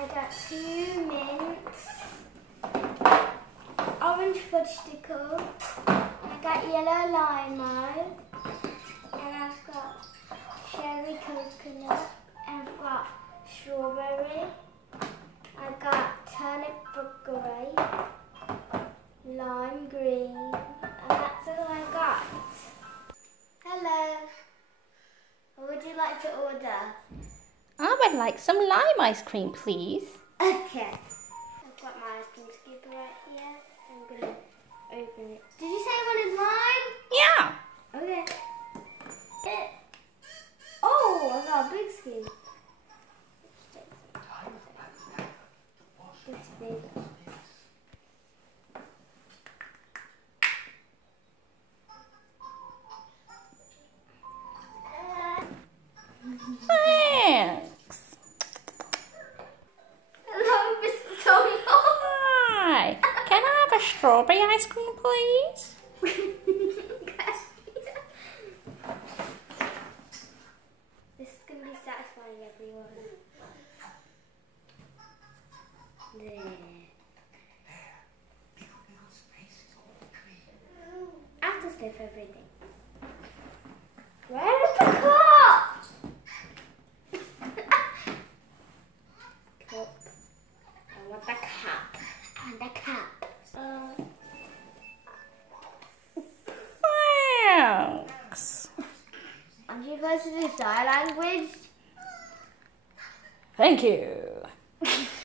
I got 2 mints, orange fudgesicle, I got yellow limo, and I've got cherry coconut, and I've got strawberry, I got turnip grape, lime green, and that's all I got. Hello, what would you like to order? I would like some lime ice cream, please. Okay. I've got my ice cream scoop right here. I'm going to open it. Did you say you wanted lime? Yeah. Okay. Oh, I got a big scoop. It's big. Thanks. Hello, Mr. Tom. Hi. Can I have a strawberry ice cream, please? This is going to be satisfying everyone. There. I have to sniff everything. Where's the cup? Cup. I want the cup. I want the cup. Thanks. Aren't you supposed to do sign language? Thank you.